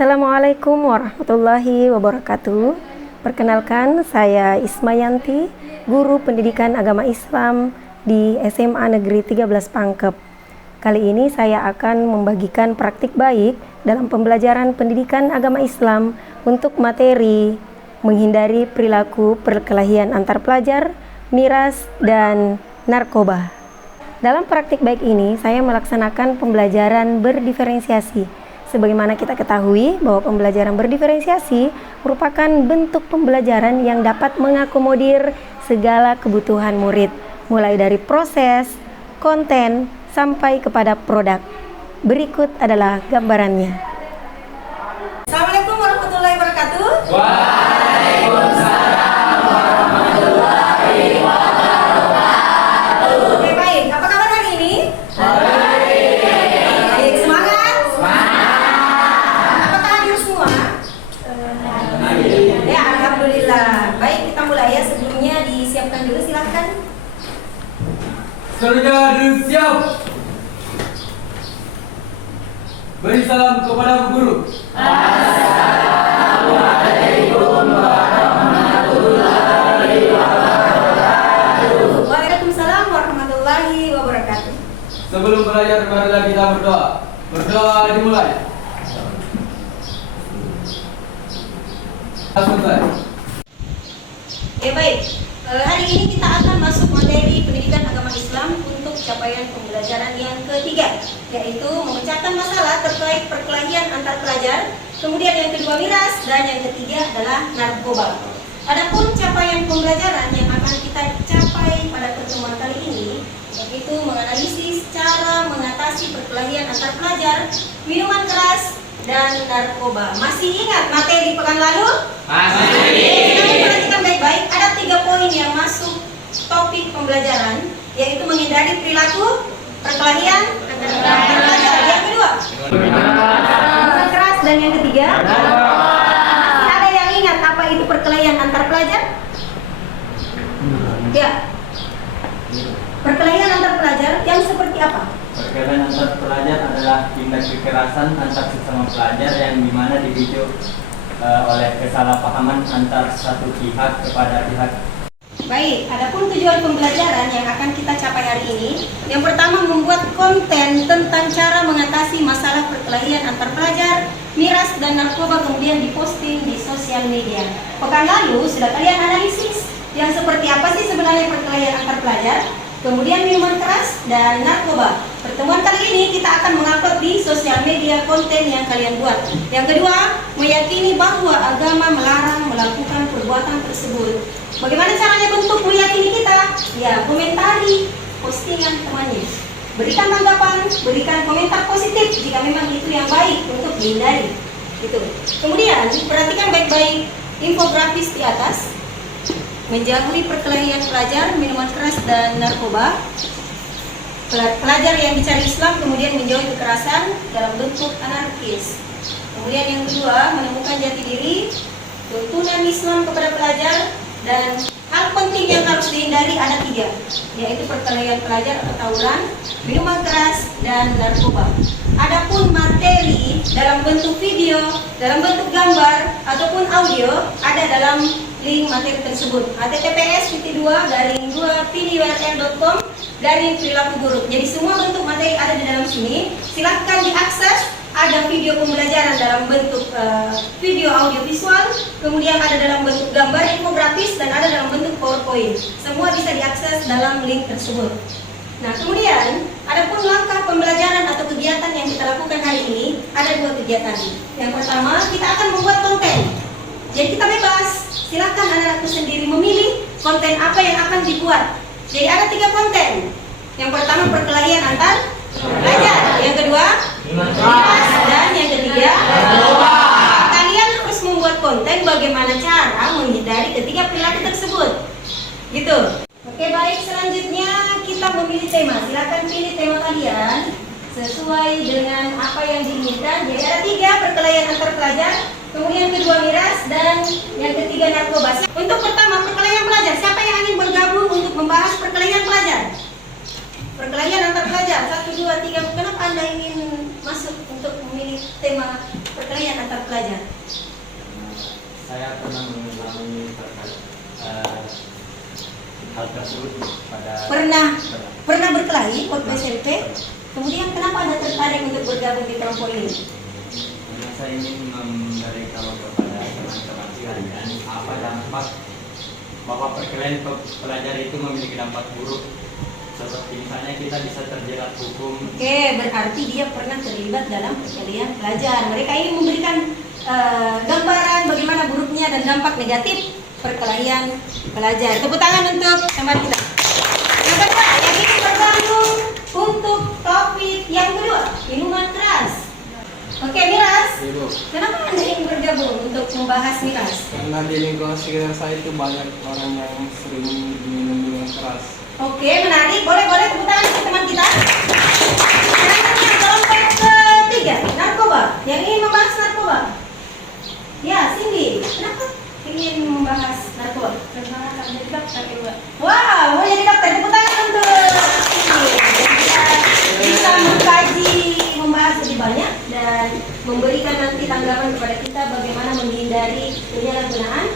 Assalamualaikum warahmatullahi wabarakatuh. Perkenalkan, saya Ismayanti, guru pendidikan agama Islam di SMA Negeri 13 Pangkep. Kali ini saya akan membagikan praktik baik dalam pembelajaran pendidikan agama Islam untuk materi menghindari perilaku perkelahian antar pelajar, miras, dan narkoba. Dalam praktik baik ini, saya melaksanakan pembelajaran berdiferensiasi. Sebagaimana kita ketahui bahwa pembelajaran berdiferensiasi merupakan bentuk pembelajaran yang dapat mengakomodir segala kebutuhan murid, mulai dari proses, konten, sampai kepada produk. Berikut adalah gambarannya. Assalamualaikum warahmatullahi wabarakatuh. Waalaikumsalam warahmatullahi wabarakatuh. Oke, baik. Apa kabar hari ini? Baik, semangat. Apakah hadir semua? Ya, alhamdulillah. Baik, kita mulai ya. Sebelumnya disiapkan dulu, silahkan. Saudara siap. Beri salam kepada guru. Assalamualaikum warahmatullahi wabarakatuh. Waalaikumsalam warahmatullahi wabarakatuh. Sebelum belajar, marilah kita berdoa. Berdoa dimulai. Selesai. Ya, baik. Hari ini kita akan masuk materi pendidikan agama Islam untuk capaian pembelajaran yang ketiga, yaitu memecahkan masalah terkait perkelahian antar pelajar, kemudian yang kedua miras, dan yang ketiga adalah narkoba. Adapun capaian pembelajaran yang akan kita capai pada pertemuan kali ini, yaitu menganalisis cara mengatasi perkelahian antar pelajar, minuman keras, dan narkoba. Masih ingat materi pekan lalu? Masih. Kita perhatikan baik-baik, ada 3 poin yang masuk topik pembelajaran, yaitu menghindari perilaku perkelahian antar pelajar. Yang kedua, minuman keras, dan yang ketiga, ada yang ingat apa itu perkelahian antar pelajar? Ya, perkelahian antar pelajar yang seperti apa? Perkelahian antar pelajar adalah tindak kekerasan antar sesama pelajar yang dimana dipicu oleh kesalahpahaman antar satu pihak kepada pihak. Baik, adapun tujuan pembelajaran yang akan kita capai hari ini, yang pertama membuat konten tentang cara mengatasi masalah perkelahian antar pelajar, miras, dan narkoba, kemudian diposting di sosial media. Pekan lalu sudah kalian analisis yang seperti apa sih sebenarnya perkelahian antar pelajar, kemudian minuman keras, dan narkoba. Pertemuan kali ini kita akan mengupload di sosial media konten yang kalian buat. Yang kedua, meyakini bahwa agama melarang melakukan perbuatan tersebut. Bagaimana caranya bentuk meyakini kita? Ya, komentari postingan temannya. Berikan tanggapan, berikan komentar positif jika memang itu yang baik untuk dihindari. Gitu. Kemudian, perhatikan baik-baik infografis di atas. Menjauhi perkelahian pelajar, minuman keras, dan narkoba. Pelajar yang dicari Islam kemudian menjauhi kekerasan dalam bentuk anarkis. Kemudian yang kedua, menemukan jati diri, tuntunan Islam kepada pelajar, dan hal penting yang harus dihindari ada 3, yaitu perkelahian pelajar atau tawuran, minuman keras, dan narkoba. Adapun materi dalam bentuk video, dalam bentuk gambar, ataupun audio ada dalam link materi tersebut. https://2pinurl.com/perilaku buruk. Jadi semua bentuk materi ada di dalam sini. Silahkan diakses. Ada video pembelajaran dalam bentuk video audio visual, kemudian ada dalam bentuk gambar infografis, dan ada dalam bentuk PowerPoint. Semua bisa diakses dalam link tersebut. Nah, kemudian adapun langkah pembelajaran atau kegiatan yang kita lakukan hari ini, ada 2 kegiatan. Yang pertama, kita akan membuat konten. Jadi kita bebas, silakan anak-anakku sendiri memilih konten apa yang akan dibuat. Jadi ada 3 konten. Yang pertama, perkelahian antar pelajar. Yang kedua, miras, dan yang ketiga, kalian harus membuat konten bagaimana cara menghindari ketiga perilaku tersebut. Gitu. Oke, baik, selanjutnya kita memilih tema. Silakan pilih tema kalian sesuai dengan apa yang diinginkan. Jadi ada 3, perkelahian antar pelajar, kemudian kedua miras, dan yang ketiga narkoba. Untuk pertama, perkelahian pelajar. Siapa yang ingin bergabung untuk membahas perkelahian pelajar? Perkelahian antar pelajar. 1, 2, 3. Kenapa Anda ingin masuk untuk memilih tema perkelahian antar pelajar? Saya pernah mengalami hal tersebut pada Pernah berkelahi waktu SMP? Kemudian kenapa Anda tertarik untuk bergabung di kelompok ini? Karena saya ingin memberitahu kepada teman-teman sekalian apa dampak bahwa perkelahian pelajar itu memiliki dampak buruk. Seperti misalnya kita bisa terjerat hukum. Oke, berarti dia pernah terlibat dalam perkelahian pelajar. Mereka ini memberikan gambaran bagaimana buruknya dan dampak negatif perkelahian pelajar. Tepuk tangan untuk teman kita. Yang kedua, yang ini bergabung untuk topik yang kedua, minuman keras. Oke, Miras. Ibu. Kenapa Anda ingin bergabung untuk membahas Miras? Karena di lingkungan sekitar saya itu banyak orang yang sering minum minuman keras. Oke, menarik. Boleh tepuk tangan untuk teman kita. Selanjutnya kelompok ketiga, narkoba. Yang ingin membahas narkoba. Ya, Cindy. Kenapa ingin membahas narkoba? Karena akan jadi dokter juga. Wow, mau jadi dokter. Tepuk tangan untuk Cindy. Kita bisa mengkaji, membahas lebih banyak dan memberikan nanti tanggapan kepada kita bagaimana menghindari penyalahgunaan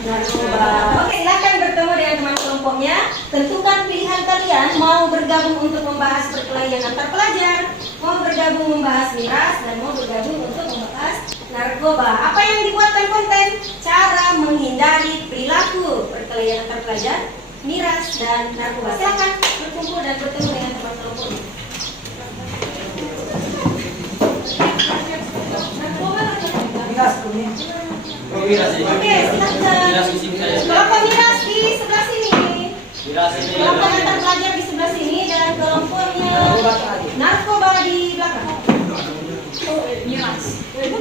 narkoba. Oke, silakan bertemu dengan teman kelompoknya. Tentukan pilihan kalian, mau bergabung untuk membahas perkelahian antar pelajar, mau bergabung membahas miras, dan mau bergabung untuk membahas narkoba. Apa yang dibuatkan konten? Cara menghindari perilaku perkelahian antar pelajar, miras, dan narkoba. Silakan berkumpul dan bertemu dengan teman kelompoknya. Oke, silakan. Kelompok miras di sebelah sini. Kelompok antar pelajar di sebelah sini dan kelompoknya narkoba di belakang. Miras. Oke.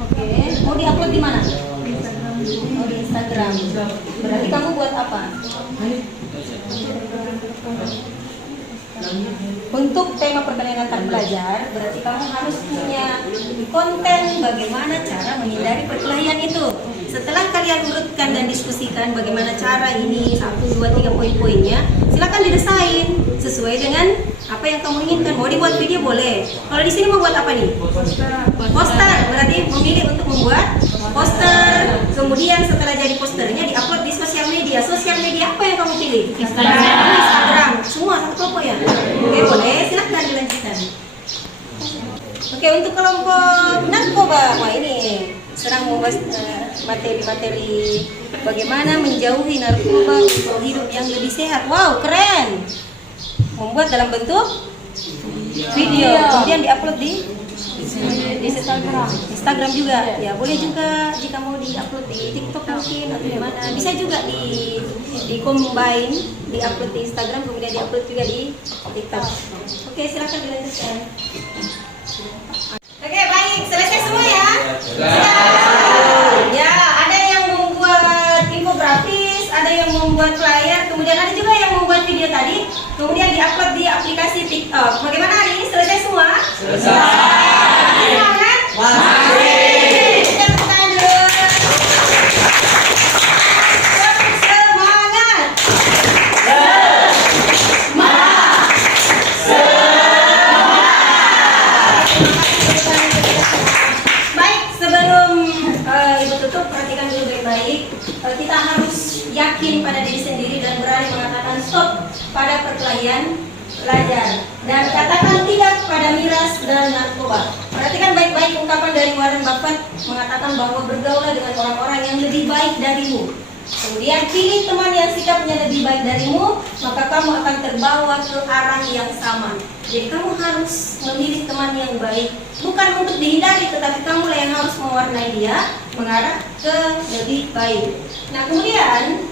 Oke, mau diupload di mana? Oh, di Instagram. Berarti kamu buat apa? Untuk tema perkelahian antar pelajar, berarti kamu harus punya konten bagaimana cara menghindari perkelahian itu. Setelah kalian urutkan dan diskusikan bagaimana cara ini 1, 2, 3 poin-poinnya, silakan didesain sesuai dengan apa yang kamu inginkan. Mau dibuat video boleh. Kalau di sini mau buat apa nih? Poster. Berarti memilih untuk membuat poster. Kemudian setelah jadi posternya diupload di sosial media. Sosial media apa yang kamu pilih? Instagram. Semua satu kelompok ya. Oke, boleh. Silakan dilanjutkan. Oke, untuk kelompok narkoba, wah ini sedang membahas materi-materi bagaimana menjauhi narkoba untuk hidup yang lebih sehat. Wow, keren. Membuat dalam bentuk video, kemudian diupload di Instagram juga. Ya, boleh juga jika mau diupload di TikTok mungkin atau di mana. Bisa juga di combine, diupload di Instagram kemudian diupload juga di TikTok. Oke, silakan dilanjutkan. Oke, baik, selesai semua ya. Ya, ada yang membuat infografis, ada yang membuat flyer, kemudian ada juga yang membuat video tadi, kemudian diupload di aplikasi TikTok. Bagaimana hari ini? Selesai semua? Selesai. Semangat? Masih. Kita tepuk tangan dulu. Semangat. Baik, sebelum Ibu tutup, perhatikan dulu baik-baik. Kita harus yakin pada diri sendiri dan berani mengatakan stop pada perkelahian pelajar dan katakan tidak pada miras dan narkoba. Perhatikan baik-baik ungkapan dari Warren Buffett mengatakan bahwa bergaulah dengan orang-orang yang lebih baik darimu. Kemudian pilih teman yang sikapnya lebih baik darimu, maka kamu akan terbawa ke arah yang sama. Jadi kamu harus memilih teman yang baik, bukan untuk dihindari, tetapi kamu yang harus mewarnai dia mengarah ke lebih baik. Nah, kemudian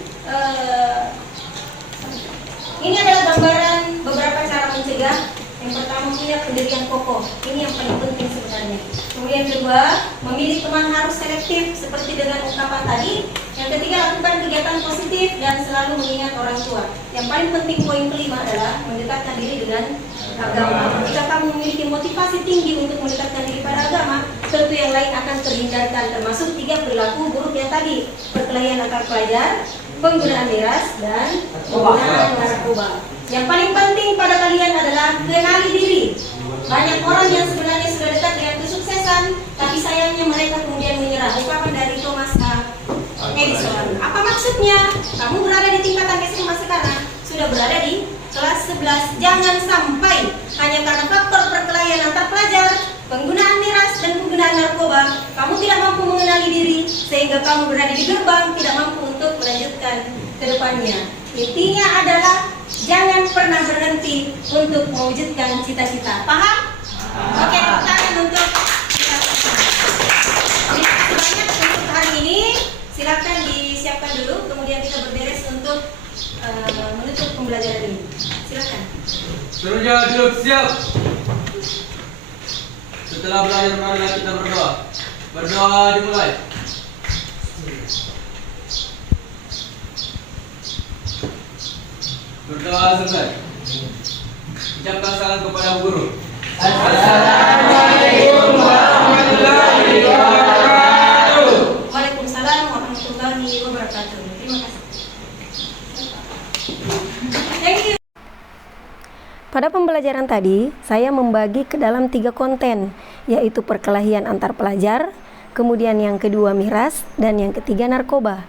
ini adalah gambaran beberapa cara mencegah. Yang pertama, punya pendirian kokoh. Ini yang paling penting sebenarnya. Kemudian kedua, memilih teman harus selektif seperti dengan ungkapan tadi. Yang ketiga, lakukan kegiatan positif dan selalu mengingat orang tua. Yang paling penting poin kelima adalah mendekatkan diri dengan agama. Jika kamu memiliki motivasi tinggi untuk mendekatkan diri pada agama, tentu yang lain akan terhindarkan, termasuk 3 perilaku buruk yang tadi: perkelahian antar pelajar, penggunaan miras, dan penggunaan narkoba. Yang paling penting pada kalian adalah kenali diri. Banyak orang yang sebenarnya sudah dekat dengan kesuksesan, tapi sayangnya mereka kemudian menyerah. Ungkapan dari Thomas Edison. Apa maksudnya? Kamu berada di tingkatan SMA sekarang, sudah berada di kelas 11. Jangan sampai hanya karena faktor perkelahian antar pelajar, penggunaan miras dan penggunaan narkoba, kamu tidak mampu mengenali diri sehingga kamu berada di gerbang, tidak mampu untuk melanjutkan ke depannya. Intinya adalah jangan pernah berhenti untuk mewujudkan cita-cita. Paham? Oke, tepuk tangan untuk kita semua. Terima kasih banyak untuk hari ini. Silakan disiapkan dulu, kemudian kita berberes untuk menutup pembelajaran ini. Silakan. Seluruhnya duduk siap. Setelah belajar marilah kita berdoa. Berdoa dimulai. Berdoa selesai. Ucapkan salam kepada guru. Assalamualaikum warahmatullahi wabarakatuh. Waalaikumsalam warahmatullahi wabarakatuh. Terima kasih. Thank you. Pada pembelajaran tadi, saya membagi ke dalam 3 konten, yaitu perkelahian antar pelajar, kemudian yang kedua miras, dan yang ketiga narkoba.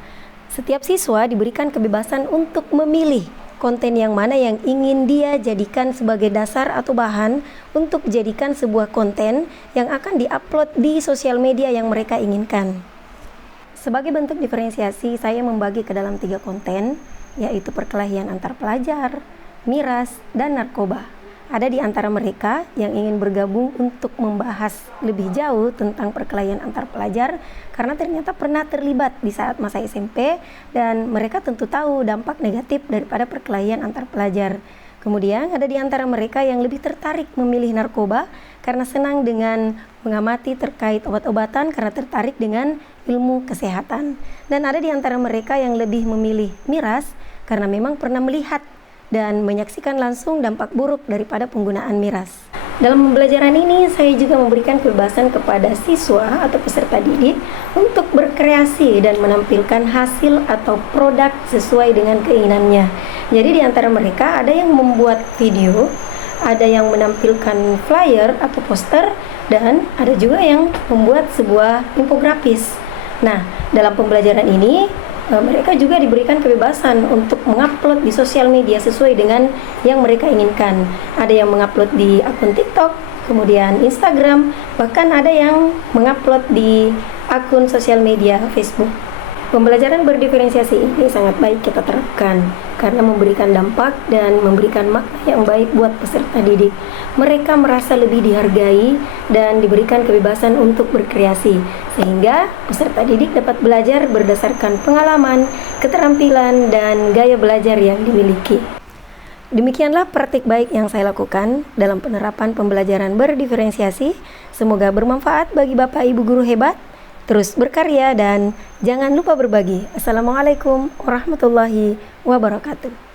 Setiap siswa diberikan kebebasan untuk memilih konten yang mana yang ingin dia jadikan sebagai dasar atau bahan untuk jadikan sebuah konten yang akan diupload di sosial media yang mereka inginkan. Sebagai bentuk diferensiasi, saya membagi ke dalam 3 konten, yaitu perkelahian antar pelajar, miras, dan narkoba. Ada di antara mereka yang ingin bergabung untuk membahas lebih jauh tentang perkelahian antar pelajar karena ternyata pernah terlibat di saat masa SMP dan mereka tentu tahu dampak negatif daripada perkelahian antar pelajar. Kemudian ada di antara mereka yang lebih tertarik memilih narkoba karena senang dengan mengamati terkait obat-obatan karena tertarik dengan ilmu kesehatan. Dan ada di antara mereka yang lebih memilih miras karena memang pernah melihat dan menyaksikan langsung dampak buruk daripada penggunaan miras. Dalam pembelajaran ini, saya juga memberikan kebebasan kepada siswa atau peserta didik untuk berkreasi dan menampilkan hasil atau produk sesuai dengan keinginannya. Jadi di antara mereka ada yang membuat video, ada yang menampilkan flyer atau poster, dan ada juga yang membuat sebuah infografis. Nah, dalam pembelajaran ini, mereka juga diberikan kebebasan untuk mengupload di sosial media sesuai dengan yang mereka inginkan. Ada yang mengupload di akun TikTok, kemudian Instagram, bahkan ada yang mengupload di akun sosial media Facebook. Pembelajaran berdiferensiasi ini sangat baik kita terapkan karena memberikan dampak dan memberikan makna yang baik buat peserta didik. Mereka merasa lebih dihargai dan diberikan kebebasan untuk berkreasi, sehingga peserta didik dapat belajar berdasarkan pengalaman, keterampilan, dan gaya belajar yang dimiliki. Demikianlah praktik baik yang saya lakukan dalam penerapan pembelajaran berdiferensiasi. Semoga bermanfaat bagi Bapak Ibu guru hebat. Terus berkarya dan jangan lupa berbagi. Assalamualaikum warahmatullahi wabarakatuh.